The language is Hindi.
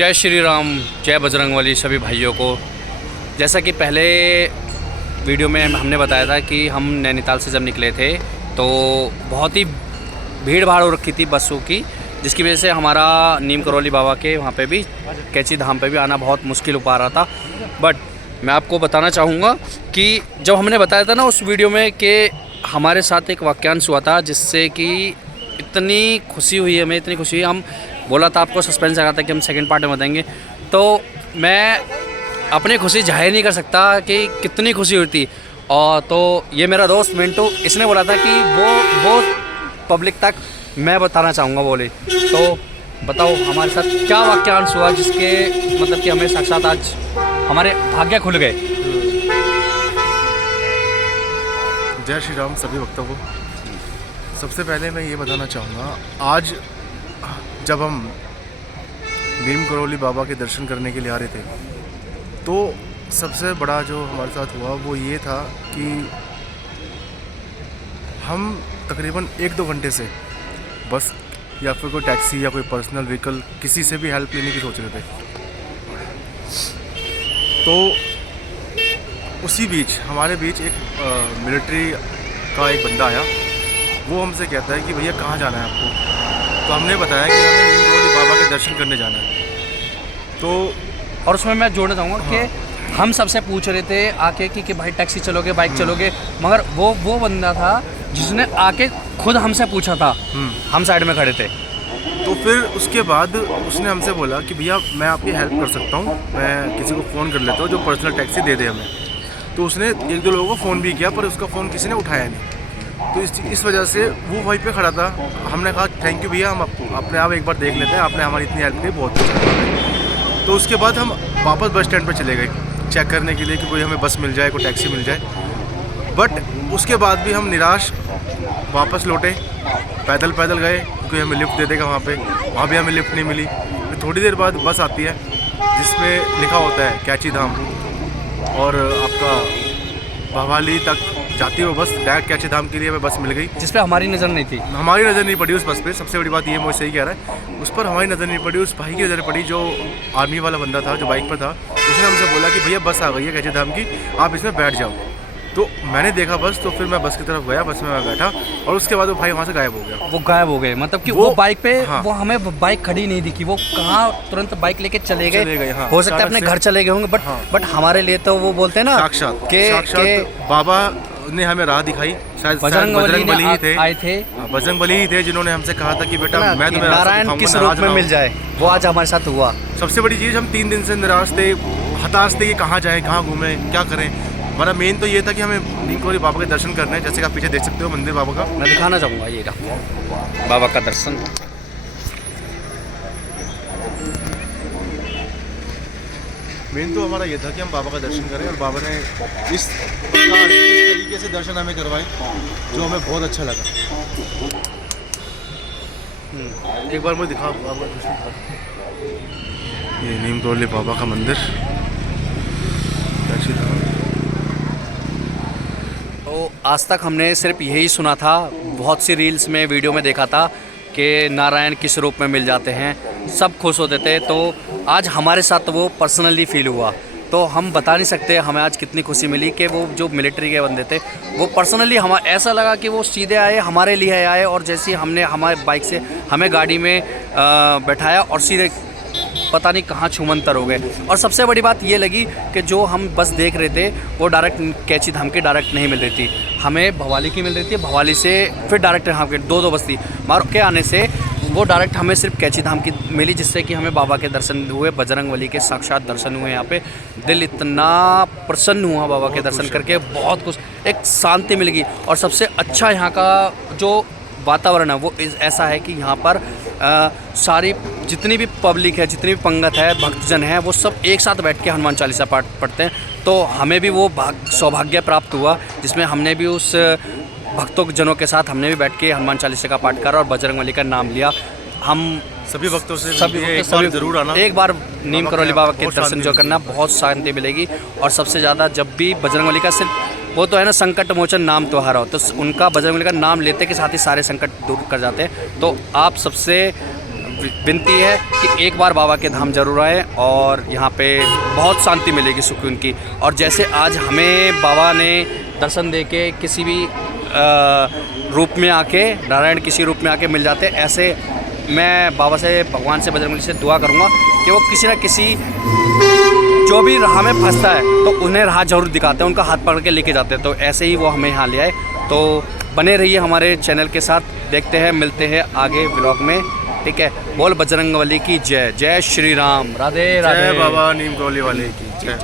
जय श्री राम, जय बजरंगबली सभी भाइयों को। जैसा कि पहले वीडियो में हमने बताया था कि हम नैनीताल से जब निकले थे तो बहुत ही भीड़ भाड़ हो रखी थी बसों की, जिसकी वजह से हमारा नीम करौली बाबा के वहाँ पे भी कैची धाम पे भी आना बहुत मुश्किल हो पा रहा था। बट मैं आपको बताना चाहूँगा कि जब हमने बताया था ना उस वीडियो में कि हमारे साथ एक वाक्यांश हुआ था जिससे कि इतनी खुशी हुई हमें, इतनी खुशी हुई। हम बोला था आपको, सस्पेंस लगा था कि हम सेकंड पार्ट में बताएंगे, तो मैं अपनी खुशी जाहिर नहीं कर सकता कि कितनी खुशी हुई थी। और तो ये मेरा दोस्त मिंटू, इसने बोला था कि वो पब्लिक तक मैं बताना चाहूँगा बोले। तो बताओ हमारे साथ क्या वाक्यांश हुआ जिसके मतलब कि हमें साक्षात आज हमारे भाग्य खुल गए। जय श्री राम सभी भक्तों को। सबसे पहले मैं ये बताना चाहूँगा, आज जब हम नीम करौली बाबा के दर्शन करने के लिए आ रहे थे तो सबसे बड़ा जो हमारे साथ हुआ वो ये था कि हम तकरीबन 1-2 घंटे से बस या फिर कोई टैक्सी या कोई पर्सनल व्हीकल किसी से भी हेल्प लेने की सोच रहे थे। तो उसी बीच हमारे बीच एक मिलिट्री का एक बंदा आया। वो हमसे कहता है कि भैया कहाँ जाना है आपको। तो हमने बताया कि हमें नीम करौली बाबा के दर्शन करने जाना है। तो और उसमें मैं जोड़ना चाहूँगा कि हम सबसे पूछ रहे थे आके कि भाई टैक्सी चलोगे, बाइक चलोगे, मगर वो बंदा था जिसने आके खुद हमसे पूछा था। हम साइड में खड़े थे। तो फिर उसके बाद उसने हमसे बोला कि भैया मैं आपकी हेल्प कर सकता हूँ, मैं किसी को फ़ोन कर लेता हूँ जो पर्सनल टैक्सी दे दे हमें। तो उसने 1-2 लोगों को फ़ोन भी किया पर उसका फ़ोन किसी ने उठाया नहीं। तो इस वजह से वो वहीं पे खड़ा था। हमने कहा थैंक यू भैया, हम अपने आप एक बार देख लेते हैं, आपने हमारी इतनी हेल्प की, बहुत अच्छा। तो उसके बाद हम वापस बस स्टैंड पर चले गए चेक करने के लिए कि कोई हमें बस मिल जाए, कोई टैक्सी मिल जाए। बट उसके बाद भी हम निराश वापस लौटे, पैदल गए, कोई हमें लिफ्ट दे देगा वहाँ भी हमें लिफ्ट नहीं मिली। फिर थोड़ी देर बाद बस आती है जिसमें लिखा होता है कैची धाम, और आपका भवाली तक जाती है वो बस। डायरेक्ट कैची धाम के लिए हमें बस मिल गई जिस पे हमारी नज़र नहीं थी। हमारी नज़र नहीं पड़ी उस बस पे। सबसे बड़ी बात ये मुझे सही कह रहा है, उस पर हमारी नज़र नहीं पड़ी, उस भाई की नज़र पड़ी जो आर्मी वाला बंदा था जो बाइक पर था। उसने हमसे बोला कि भैया बस आ गई है कैची धाम की, आप इसमें बैठ जाओ। तो मैंने देखा बस, तो फिर मैं बस की तरफ गया, बस में मैं बैठा और उसके बाद वो भाई वहाँ से गायब हो गया। वो गायब हो गए मतलब कि वो बाइक पे, हाँ। वो हमें बाइक खड़ी नहीं दिखी, वो कहाँ तुरंत बाइक लेके चले गए। हाँ। हो सकता है अपने घर चले गए होंगे, बट हमारे लिए तो वो बोलते हैं ना साक्षात बाबा ने हमें राह दिखाई। शायद बजरंगबली ही थे, आए थे। बजरंगबली ही थे जिन्होंने हमसे कहा था कि बेटा मैं तुम्हें नारायण किस रूप में मिल जाए, वो आज हमारे साथ हुआ। सबसे बड़ी चीज़, हम 3 दिन से निराश थे, हताश थे कि कहाँ जाएं, कहाँ घूमें, क्या करें। हमारा मेन तो ये था कि हमें नीम करौली बाबा के दर्शन करने हैं। जैसे कि आप पीछे देख सकते हो मंदिर बाबा का, मैं दिखाना चाहूँगा ये रहा बाबा का दर्शन। मेन तो हमारा ये था कि हम बाबा का दर्शन करें, और बाबा ने इस तरीके से दर्शन हमें करवाए जो हमें बहुत अच्छा लगा। एक बार मुझे दिखा बाबा दर्शन। ये नीम करौली बाबा का मंदिर। तो आज तक हमने सिर्फ यही सुना था, बहुत सी रील्स में, वीडियो में देखा था कि नारायण किस रूप में मिल जाते हैं, सब खुश होते थे। तो आज हमारे साथ वो पर्सनली फील हुआ, तो हम बता नहीं सकते हमें आज कितनी खुशी मिली कि वो जो मिलिट्री के बंदे थे वो पर्सनली ऐसा लगा कि वो सीधे आए, हमारे लिए आए, और जैसे हमने हमारे बाइक से हमें गाड़ी में बैठाया और सीधे पता नहीं कहाँ छूमंतर हो गए। और सबसे बड़ी बात ये लगी कि जो हम बस देख रहे थे वो डायरेक्ट कैची धाम की डायरेक्ट नहीं मिल रही थी, हमें भवाली की मिल रही थी। भवाली से फिर डायरेक्ट यहाँ के 2 बस थी, मार के आने से वो डायरेक्ट हमें सिर्फ कैची धाम की मिली, जिससे कि हमें बाबा के दर्शन हुए, बजरंगबली के साक्षात दर्शन हुए। यहाँ पे दिल इतना प्रसन्न हुआ बाबा के दर्शन करके, बहुत कुछ, एक शांति मिल गई। और सबसे अच्छा यहाँ का जो वातावरण है वो ऐसा है कि यहाँ पर सारी जितनी भी पब्लिक है, जितनी भी पंगत है, भक्तजन है, वो सब एक साथ बैठ के हनुमान चालीसा पाठ पढ़ते हैं। तो हमें भी वो सौभाग्य प्राप्त हुआ जिसमें हमने भी उस भक्तों जनों के साथ हमने भी बैठ के हनुमान चालीसा का पाठ करा और बजरंगबली का नाम लिया। हम सभी भक्तों से सभी जरूर आना, एक बार नीम करौली बाबा के दर्शन जो करना, बहुत शांति मिलेगी। और सबसे ज़्यादा जब भी बजरंगबली का सिर्फ वो तो है ना संकट मोचन नाम त्योहार हो, तो उनका बजरंगबली का नाम लेते के साथ ही सारे संकट दूर कर जाते हैं। तो आप सबसे विनती है कि एक बार बाबा के धाम जरूर आए और यहाँ पे बहुत शांति मिलेगी सुकून की। और जैसे आज हमें बाबा ने दर्शन दे के किसी भी रूप में आके, नारायण किसी रूप में आके मिल जाते, ऐसे मैं बाबा से, भगवान से, बजरंगबली से दुआ करूँगा कि वो किसी न किसी जो भी राह में फंसता है तो उन्हें राह जरूर दिखाते हैं, उनका हाथ पकड़ के लेके जाते हैं। तो ऐसे ही वो हमें यहाँ ले आए। तो बने रहिए हमारे चैनल के साथ, देखते हैं, मिलते हैं आगे व्लॉग में। ठीक है, बोल बजरंगबली की जय। जय श्री राम। राधे राधे। जय बाबा नीम करौली वाले की जय।